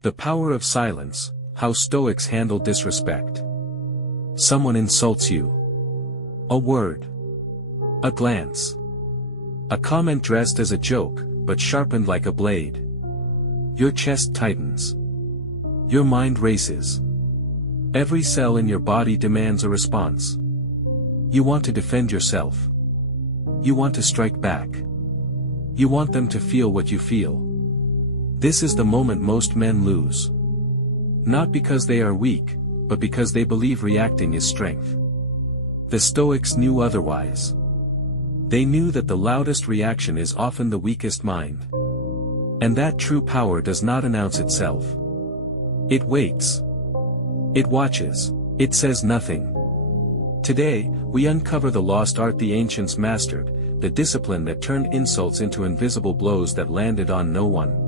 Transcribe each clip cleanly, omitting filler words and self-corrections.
The power of silence, how Stoics handle disrespect. Someone insults you. A word. A glance. A comment dressed as a joke, but sharpened like a blade. Your chest tightens. Your mind races. Every cell in your body demands a response. You want to defend yourself. You want to strike back. You want them to feel what you feel. This is the moment most men lose. Not because they are weak, but because they believe reacting is strength. The Stoics knew otherwise. They knew that the loudest reaction is often the weakest mind. And that true power does not announce itself. It waits. It watches. It says nothing. Today, we uncover the lost art the ancients mastered, the discipline that turned insults into invisible blows that landed on no one.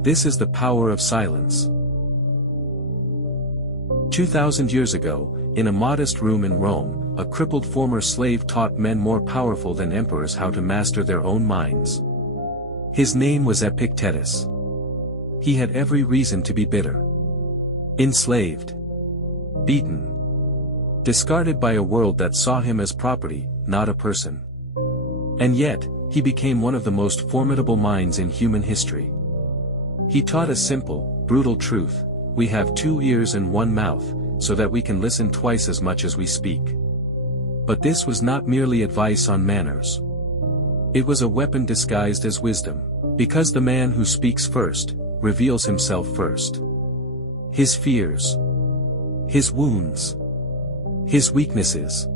This is the power of silence. 2,000 years ago, in a modest room in Rome, a crippled former slave taught men more powerful than emperors how to master their own minds. His name was Epictetus. He had every reason to be bitter. Enslaved. Beaten. Discarded by a world that saw him as property, not a person. And yet, he became one of the most formidable minds in human history. He taught a simple, brutal truth: we have 2 ears and 1 mouth, so that we can listen twice as much as we speak. But this was not merely advice on manners. It was a weapon disguised as wisdom, because the man who speaks first, reveals himself first. His fears. His wounds. His weaknesses.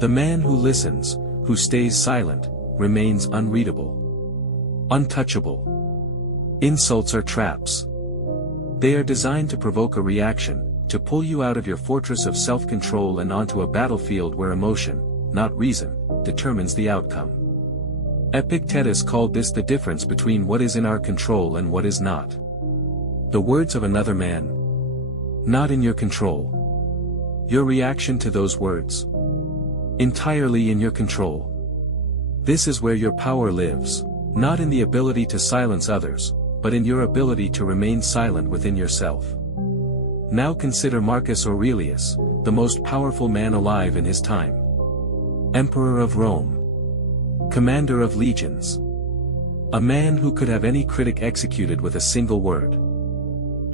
The man who listens, who stays silent, remains unreadable. Untouchable. Insults are traps. They are designed to provoke a reaction, to pull you out of your fortress of self-control and onto a battlefield where emotion, not reason, determines the outcome. Epictetus called this the difference between what is in our control and what is not. The words of another man. Not in your control. Your reaction to those words. Entirely in your control. This is where your power lives, not in the ability to silence others, but in your ability to remain silent within yourself. Now consider Marcus Aurelius, the most powerful man alive in his time. Emperor of Rome. Commander of legions. A man who could have any critic executed with a single word.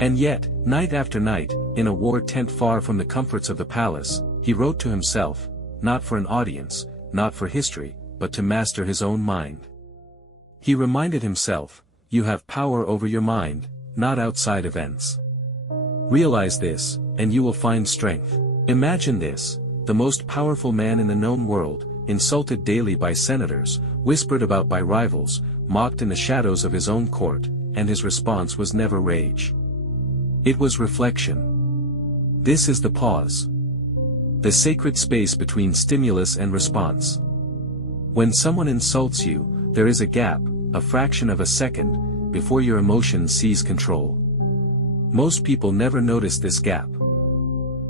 And yet, night after night, in a war tent far from the comforts of the palace, he wrote to himself, not for an audience, not for history, but to master his own mind. He reminded himself, you have power over your mind, not outside events. Realize this, and you will find strength. Imagine this: the most powerful man in the known world, insulted daily by senators, whispered about by rivals, mocked in the shadows of his own court, and his response was never rage. It was reflection. This is the pause. The sacred space between stimulus and response. When someone insults you, there is a gap, a fraction of a second, before your emotion seize control. Most people never notice this gap.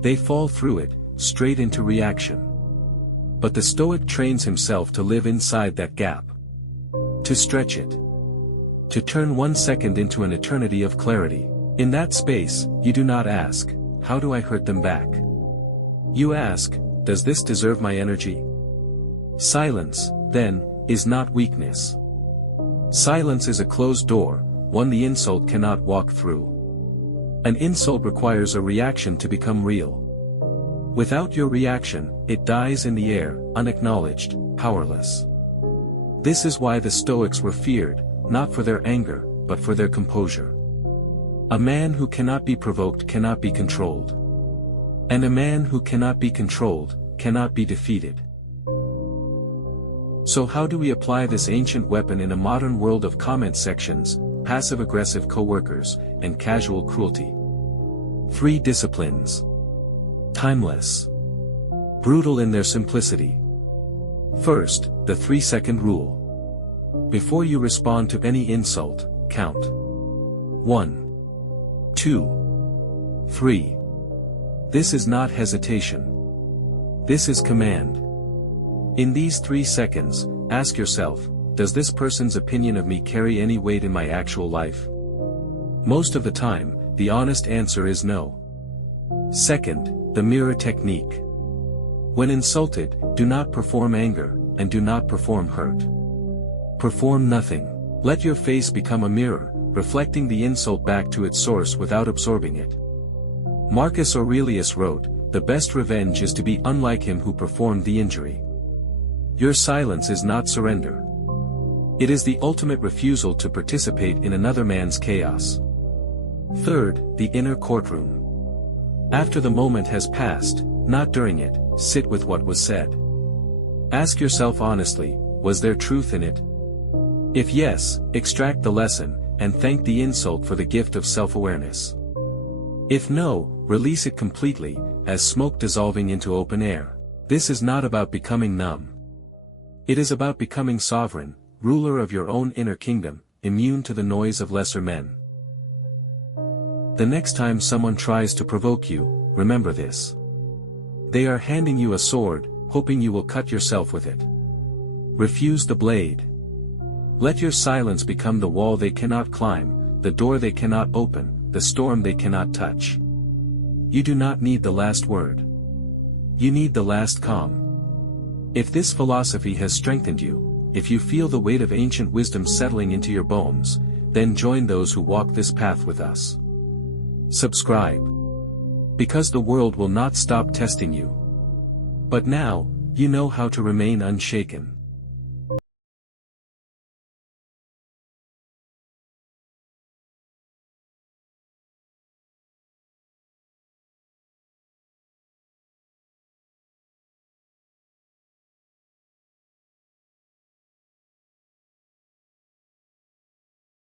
They fall through it, straight into reaction. But the Stoic trains himself to live inside that gap. To stretch it. To turn 1 second into an eternity of clarity. In that space, you do not ask, how do I hurt them back? You ask, does this deserve my energy? Silence, then, is not weakness. Silence is a closed door, one the insult cannot walk through. An insult requires a reaction to become real. Without your reaction, it dies in the air, unacknowledged, powerless. This is why the Stoics were feared, not for their anger, but for their composure. A man who cannot be provoked cannot be controlled. And a man who cannot be controlled, cannot be defeated. So how do we apply this ancient weapon in a modern world of comment sections, passive-aggressive coworkers, and casual cruelty? 3 disciplines. Timeless. Brutal in their simplicity. First, the 3-second rule. Before you respond to any insult, count. 1. 2. 3. This is not hesitation. This is command. In these 3 seconds, ask yourself, does this person's opinion of me carry any weight in my actual life? Most of the time, the honest answer is no. Second, the mirror technique. When insulted, do not perform anger, and do not perform hurt. Perform nothing. Let your face become a mirror, reflecting the insult back to its source without absorbing it. Marcus Aurelius wrote, "The best revenge is to be unlike him who performed the injury." Your silence is not surrender. It is the ultimate refusal to participate in another man's chaos. Third, the inner courtroom. After the moment has passed, not during it, sit with what was said. Ask yourself honestly, was there truth in it? If yes, extract the lesson, and thank the insult for the gift of self-awareness. If no, release it completely, as smoke dissolving into open air. This is not about becoming numb. It is about becoming sovereign, ruler of your own inner kingdom, immune to the noise of lesser men. The next time someone tries to provoke you, remember this. They are handing you a sword, hoping you will cut yourself with it. Refuse the blade. Let your silence become the wall they cannot climb, the door they cannot open, the storm they cannot touch. You do not need the last word. You need the last calm. If this philosophy has strengthened you, if you feel the weight of ancient wisdom settling into your bones, then join those who walk this path with us. Subscribe. Because the world will not stop testing you. But now, you know how to remain unshaken.